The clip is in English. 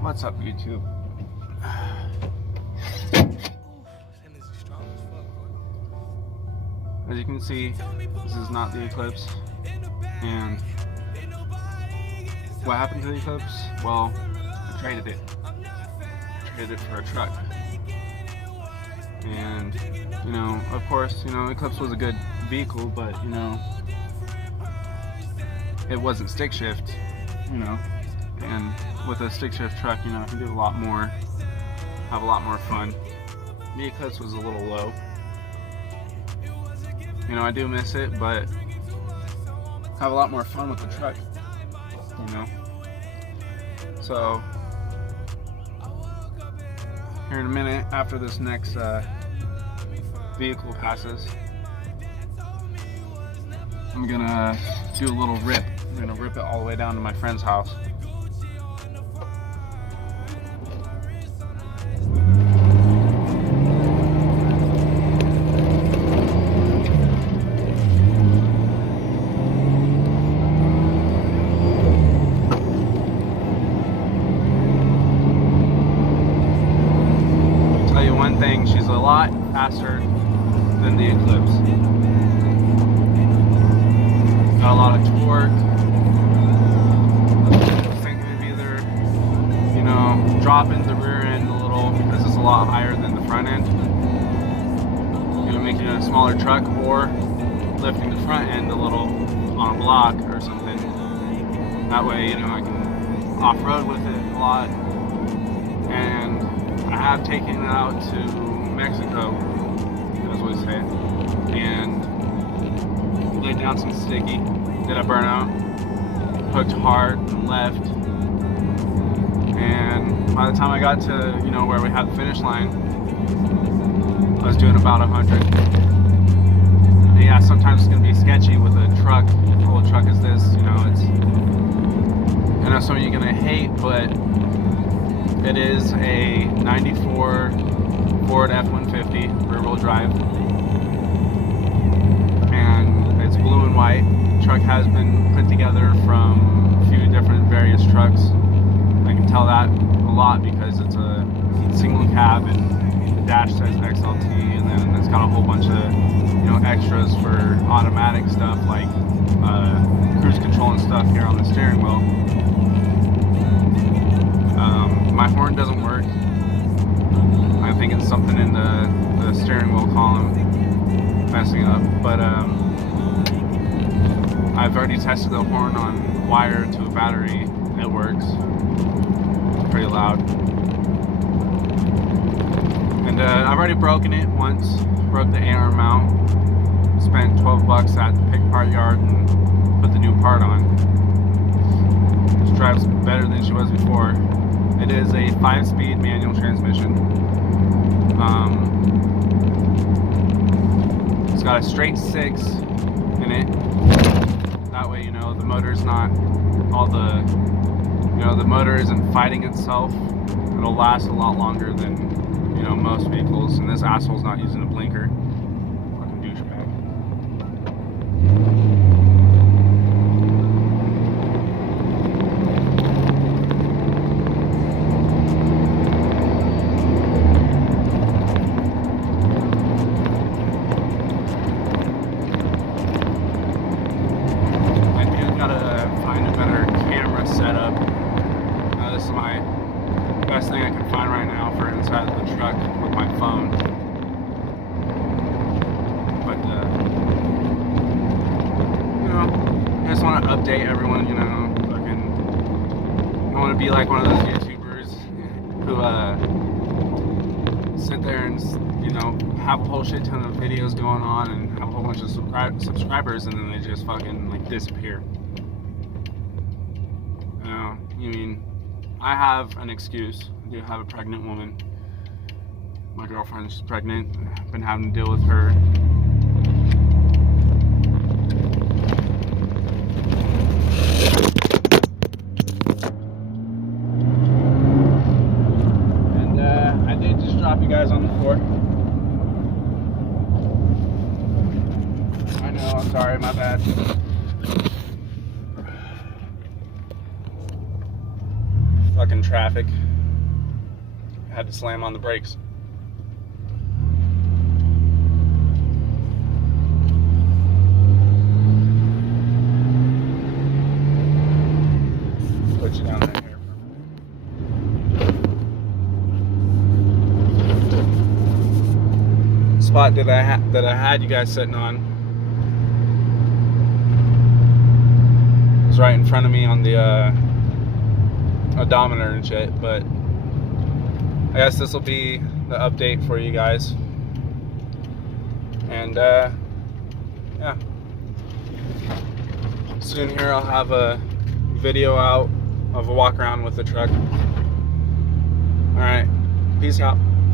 What's up, YouTube? As you can see, this is not the Eclipse. And what happened to the Eclipse? Well, I traded it. For a truck. And, you know, of course, you know, Eclipse was a good vehicle, but, you know, it wasn't stick shift, you know. And with a stick shift truck, you know, I can do a lot more, have a lot more fun. The Eclipse was a little low. You know, I do miss it, but have a lot more fun with the truck, you know. So, here in a minute, after this next vehicle passes, I'm gonna do a little rip. I'm gonna rip it all the way down to my friend's house. One thing, she's a lot faster than the Eclipse. Got a lot of torque. I was thinking of either, you know, dropping the rear end a little because it's a lot higher than the front end. You know, making it a smaller truck, or lifting the front end a little on a block or something. That way, you know, I can off-road with it a lot. And I have taken it out to Mexico, as we say, and laid down some sticky, did a burnout, hooked hard and left, and by the time I got to, you know, where we had the finish line, I was doing about 100. And yeah, sometimes it's going to be sketchy with a truck, a full truck as this, you know, it's, I know some of you are going to hate, but it is a 94 Ford F-150 rear-wheel drive, and it's blue and white. The truck has been put together from a few different various trucks. I can tell that a lot because it's a single cab and the dash says XLT, and then it's got a whole bunch of, you know, extras for automatic stuff like cruise control and stuff here on the steering wheel. My horn doesn't work. I think it's something in the steering wheel column messing up, but I've already tested the horn on wire to a battery. It works. It's pretty loud. And I've already broken it once. Broke the AR mount. Spent 12 bucks at the Pick Part Yard and put the new part on. She drives better than she was before. It is a 5-speed manual transmission. It's got a straight 6 in it. That way, you know, the motor's not all the, you know, the motor isn't fighting itself. It'll last a lot longer than, you know, most vehicles. And this asshole's not using a blinker. Fucking douchebag. This is my best thing I can find right now for inside of the truck with my phone. But you know, I just want to update everyone. You know, fucking, I want to be like one of those YouTubers who sit there and, you know, have a whole shit ton of videos going on and have a whole bunch of subscribers, and then they just fucking like disappear. You mean, I have an excuse. I do have a pregnant woman. My girlfriend's pregnant. I've been having to deal with her. And I did just drop you guys on the floor. I know, I'm sorry, my bad. Fucking traffic. had to slam on the brakes. Put you down there. Spot that I had you guys sitting on was right in front of me on the odometer and shit, but I guess this will be the update for you guys. And yeah, soon here I'll have a video out of a walk around with the truck. All right, peace out.